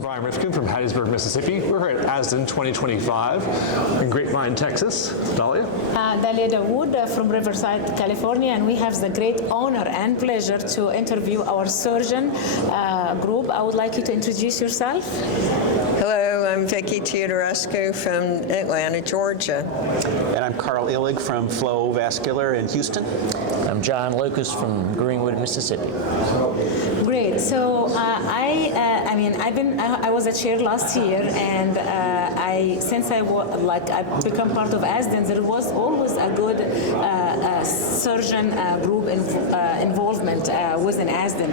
I'm Brian Rifkin from Hattiesburg, Mississippi. We're here at ASDIN 2025 in Grapevine, Texas. Dahlia? Dahlia Dawood from Riverside, California, and we have the great honor and pleasure to interview our surgeon group. I would like you to introduce yourself. Hello, I'm Vicki Teodorescu from Atlanta, Georgia. And I'm Karl Illig from Flow Vascular in Houston. I'm John Lucas from Greenwood, Mississippi. Great. So I was a chair last year, and since I become part of ASDIN, there was always a good surgeon group involvement within ASDIN.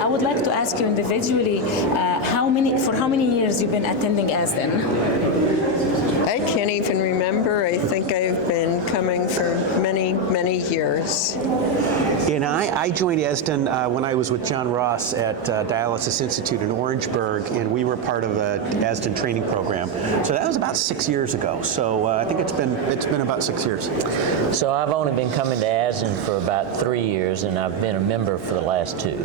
I would like to ask you individually, for how many years you've been attending ASDIN? I can't even remember. I think I've been coming for many, many years. And I joined ASDIN when I was with John Ross at Dialysis Institute in Orangeburg, and we were part of the ASDIN training program. So that was about 6 years ago. So I think it's been about 6 years. So I've only been coming to ASDIN for about 3 years, and I've been a member for the last 2.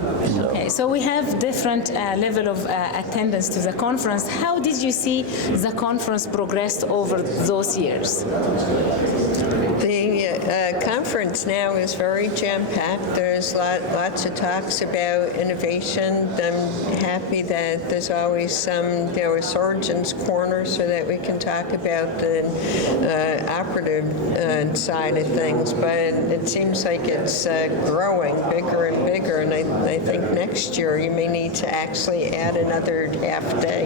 Okay, so we have different level of attendance to the conference. How did you see the conference progressed over those years? The conference now is very jam-packed. There's lots of talks about innovation. I'm happy that there's always some, a surgeon's corner so that we can talk about the operative side of things. But it seems like it's growing bigger and bigger, and I think next year you may need to actually add another half day.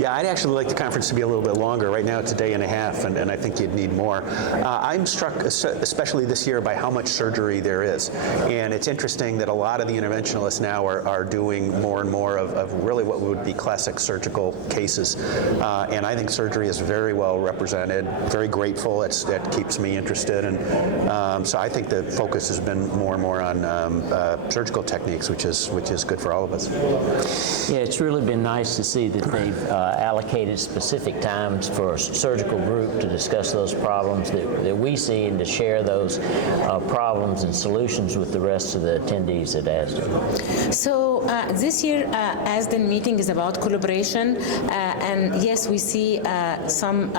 Yeah, I'd actually like the conference to be a little bit longer. Right now it's a day and a half, and I think you'd need more. I'm struck, especially this year, by how much surgery there is. And it's interesting that a lot of the interventionalists now are doing more and more of really what would be classic surgical cases. And I think surgery is very well represented, very grateful. That keeps me interested. And so I think the focus has been more and more on surgical techniques, which is good for all of us. Yeah, it's really been nice to see that they've allocated specific times for a surgical group to discuss those problems that we see and to share those problems and solutions with the rest of the attendees at ASDIN. So this year ASDIN meeting is about collaboration, and yes, we see some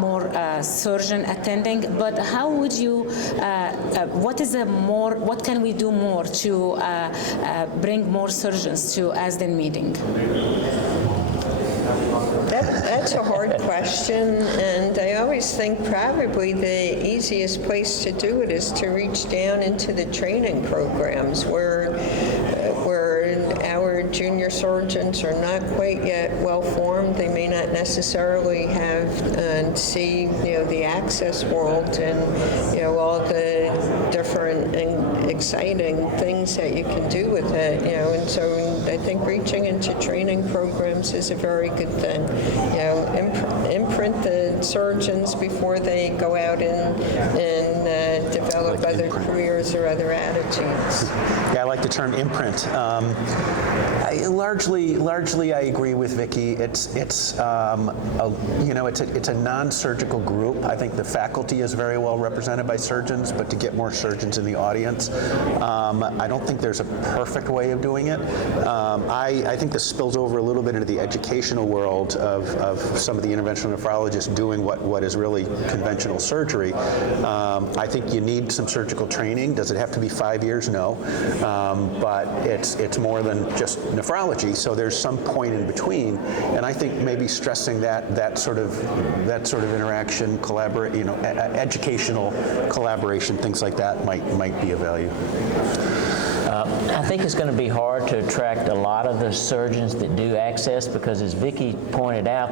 more surgeon attending, but how would you, what can we do more to bring more surgeons to ASDIN meeting? That's a hard question, and I always think probably the easiest place to do it is to reach down into the training programs where our junior surgeons are not quite yet well formed. They may not necessarily have see the access world and all the different and exciting things that you can do with it. And so I think reaching into training programs is a very good thing. Imprint the surgeons before they go out and develop other careers or other attitudes. Yeah, I like the term imprint. Largely, I agree with Vicki. It's a non-surgical group. I think the faculty is very well represented by surgeons, but to get more surgeons in the audience, I don't think there's a perfect way of doing it. I think this spills over a little bit into the educational world of some of the interventional nephrologists doing what is really conventional surgery. I think you need some surgical training. Does it have to be 5 years? No, but it's more than just nephrology. So there's some point in between, and I think maybe stressing that sort of interaction, educational collaboration, things like that might be of value. I think it's going to be hard to attract a lot of the surgeons that do access because, as Vicki pointed out,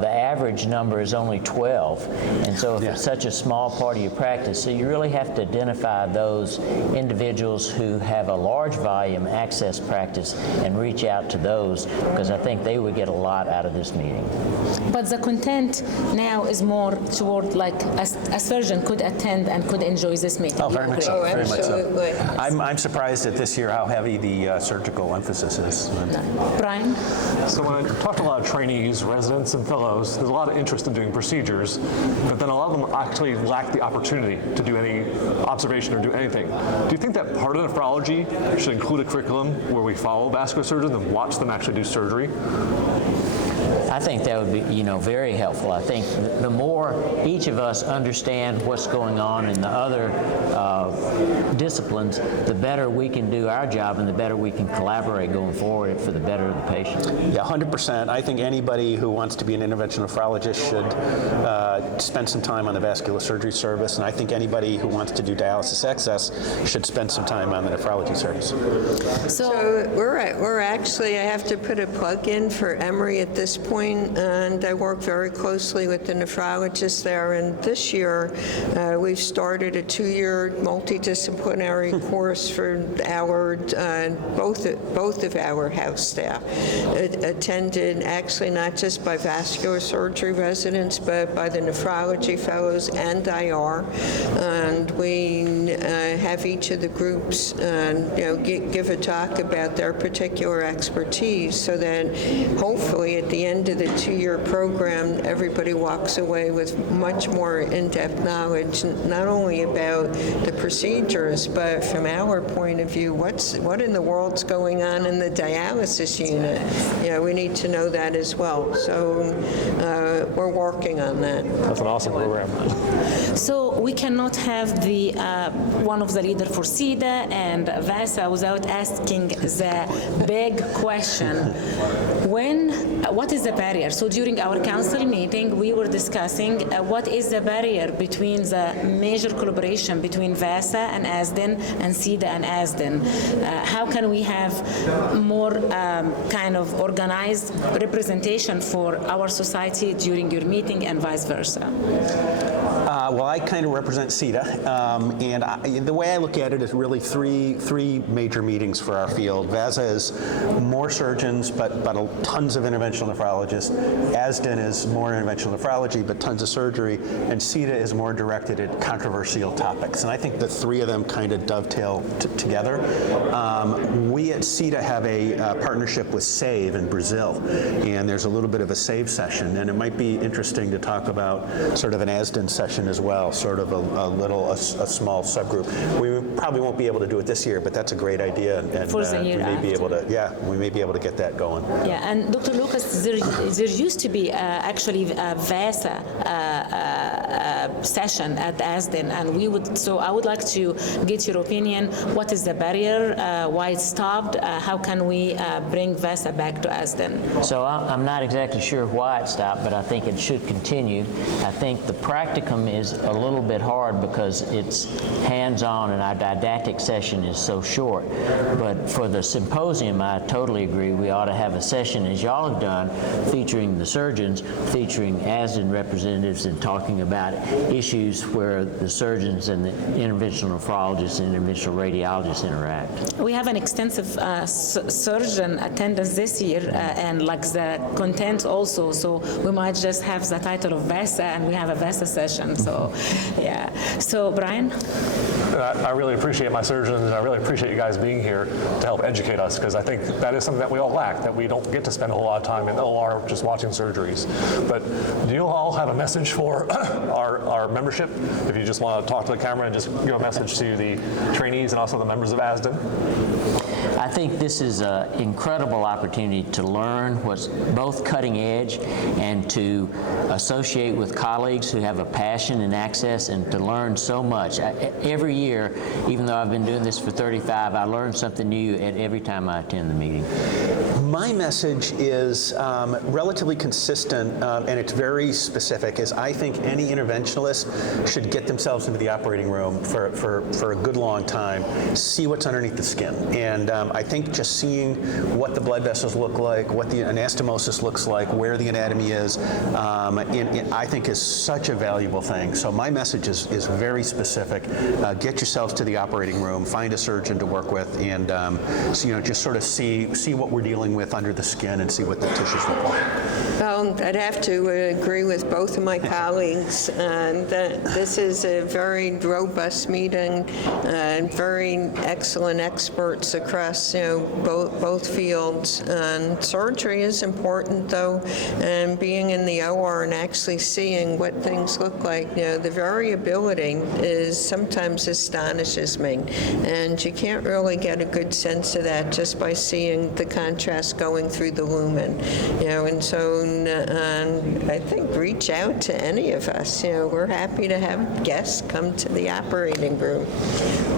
the average number is only 12. And so if it's such a small part of your practice, so you really have to identify those individuals who have a large volume access practice and reach out to those, because I think they would get a lot out of this meeting. but the content now is more toward like a surgeon could attend and could enjoy this meeting. Oh, very much so. Oh, Very much so. absolutely. I'm surprised at this year how heavy the surgical emphasis is. Brian? So when I talk to a lot of trainees, residents, and fellows, there's a lot of interest in doing procedures, but then a lot of them actually lack the opportunity to do any observation or do anything. Do you think that part of nephrology should include a curriculum where we follow vascular surgeons and watch them actually do surgery? I think that would be, very helpful. I think the more each of us understand what's going on in the other disciplines, the better we can do our job and the better we can collaborate going forward for the better of the patient. Yeah, 100%. I think anybody who wants to be an interventional nephrologist should spend some time on the vascular surgery service, and I think anybody who wants to do dialysis access should spend some time on the nephrology service. So we're actually, I have to put a plug in for Emory at this point, and I work very closely with the nephrologists there. And this year, we've started a 2-year multidisciplinary course for our both of our house staff. Attended actually not just by vascular surgery residents, but by the nephrology fellows and IR. And we have each of the groups, give a talk about their particular expertise, so that hopefully at the end of the 2-year program, everybody walks away with much more in-depth knowledge, not only about the procedures, but from our point of view, what in the world's going on in the dialysis unit. We need to know that as well. So we're working on that. That's an awesome program. So we cannot have the one of the leader for SIDA and VASA without asking the big question. What is the barrier? So during our council meeting, we were discussing what is the barrier between the major collaboration between VASA and ASDIN and SIDA and ASDIN. How can we have more kind of organized representation for our society during your meeting and vice versa? Well, I kind of represent SIDA, and the way I look at it is really three major meetings for our field. VASA is more surgeons, but tons of interventional nephrologists. ASDIN is more interventional nephrology, but tons of surgery. And SIDA is more directed at controversial topics. And I think the three of them kind of dovetail together. We at SIDA have a partnership with SAVE in Brazil, and there's a little bit of a SAVE session, and it might be interesting to talk about sort of an ASDIN session as well, sort of a small subgroup. We probably won't be able to do it this year, but that's a great idea, and for the year we may be able to get that going. Yeah, and Dr. Lucas, there used to be actually a VASA session at ASDIN, and so I would like to get your opinion. What is the barrier? Why it stopped? How can we bring VASA back to ASDIN? So I'm not exactly sure why it stopped, but I think it should continue. I think the practicum is a little bit hard because it's hands-on and our didactic session is so short. But for the symposium, I totally agree. We ought to have a session, as y'all have done, featuring the surgeons, featuring ASDIN representatives, and talking about issues where the surgeons and the interventional nephrologists and interventional radiologists interact. We have an extensive surgeon attendance this year, and like the content also, so we might just have the title of VASA and we have a VASA session. So, yeah. So, Brian? I really appreciate my surgeons, and I really appreciate you guys being here to help educate us, because I think that is something that we all lack, that we don't get to spend a whole lot of time in the OR just watching surgeries. But do you all have a message for our membership? If you just want to talk to the camera and just give a message to the trainees and also the members of ASDIN? I think this is an incredible opportunity to learn what's both cutting edge and to associate with colleagues who have a passion in access, and to learn so much. Every year, even though I've been doing this for 35, I learn something new at every time I attend the meeting. My message is relatively consistent, and it's very specific, is I think any interventionalist should get themselves into the operating room for a good long time, see what's underneath the skin. And I think just seeing what the blood vessels look like, what the anastomosis looks like, where the anatomy is, I think is such a valuable thing. So my message is very specific. Get yourselves to the operating room, find a surgeon to work with, and so, just sort of see what we're dealing with under the skin and see what the tissues look like. Well, I'd have to agree with both of my colleagues that this is a very robust meeting, very excellent experts across both fields. And surgery is important, though, and being in the OR and actually seeing what things look like. The variability sometimes astonishes me, and you can't really get a good sense of that just by seeing the contrast going through the lumen. And so I think reach out to any of us. We're happy to have guests come to the operating room.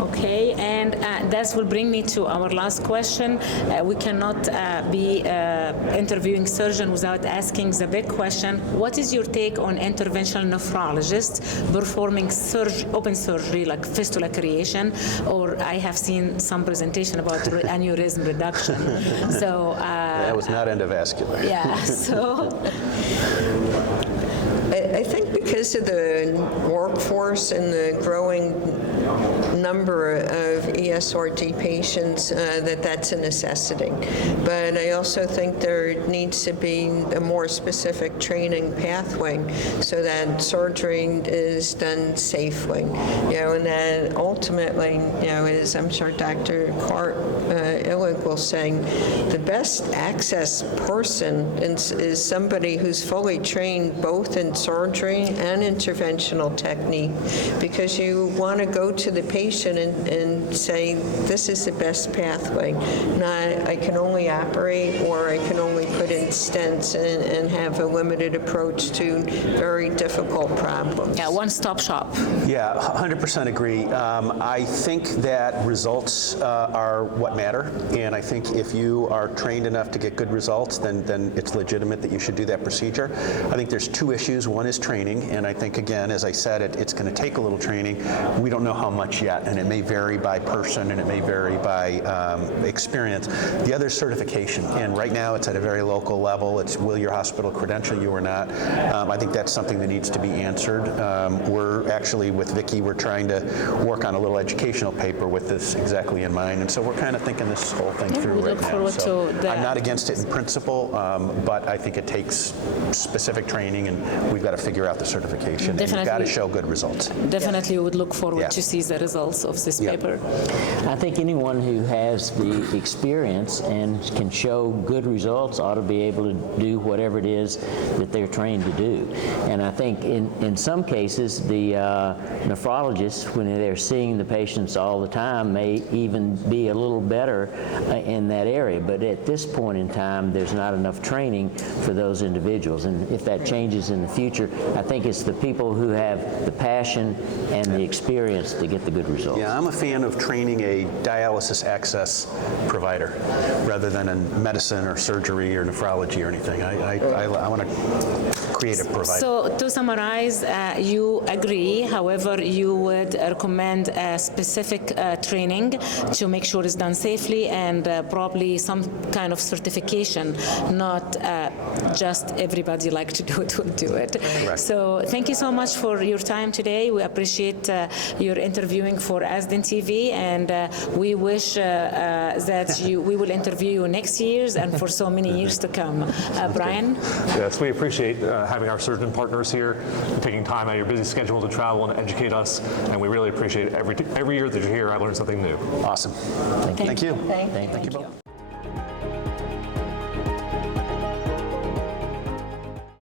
Okay, and that will bring me to our last question. We cannot be interviewing surgeon without asking the big question. What is your take on interventional nephrologists performing open surgery like fistula creation, or I have seen some presentation about aneurysm reduction. So that was not endovascular. yeah, so I think because of the workforce and the growing number of ESRD patients, that's a necessity. But I also think there needs to be a more specific training pathway so that surgery is done safely. And then ultimately, as I'm sure Dr. Illig will say, the best access person is somebody who's fully trained both in surgery and interventional technique, because you want to go to the patient and say, this is the best pathway, not I can only operate or I can only put in stents and have a limited approach to very difficult problems. yeah, one-stop shop. Yeah, 100% agree. I think that results are what matter, and I think if you are trained enough to get good results, then it's legitimate that you should do that procedure. I think there's two issues. One is training, and I think, again, as I said, it's going to take a little training. We don't know how much yet, and it may vary by person, and it may vary by experience. The other is certification, and right now it's at a very local level. It's will your hospital credential you or not? I think that's something that needs to be answered. We're actually, with Vicki, we're trying to work on a little educational paper with this exactly in mind, and so we're kind of thinking this whole thing through we right look now. forward So to that. I'm not against it in principle, but I think it takes specific training, and we've got to figure out the certification. And you've got to Definitely. show good results. Definitely would look forward Yeah. to see the results of this Yeah. paper. I think anyone who has the experience and can show good results ought to be able to do whatever it is that they're trained to do. And I think in some cases, the nephrologists, when they're seeing the patients all the time, may even be a little better in that area. But at this point in time, there's not enough training for those individuals. And if that changes in the future, I think it's the people who have the passion and the experience to get the good results. Yeah, I'm a fan of training a dialysis access provider rather than in medicine or surgery or nephrology or anything. I want to create a provider. So to summarize, you agree, however, you would recommend a specific training to make sure it's done safely and probably some kind of certification, not just everybody like to do it will do it. Correct. So thank you so much for your time today. We appreciate your interviewing for ASDIN TV, and we wish that we will interview you next year and for so many years to come. Brian? Yes, we appreciate having our surgeon partners here, taking time out of your busy schedule to travel and educate us, and we really appreciate it. Every year that you're here, I learn something new. Awesome. Thank you. Thank you. Thank you both.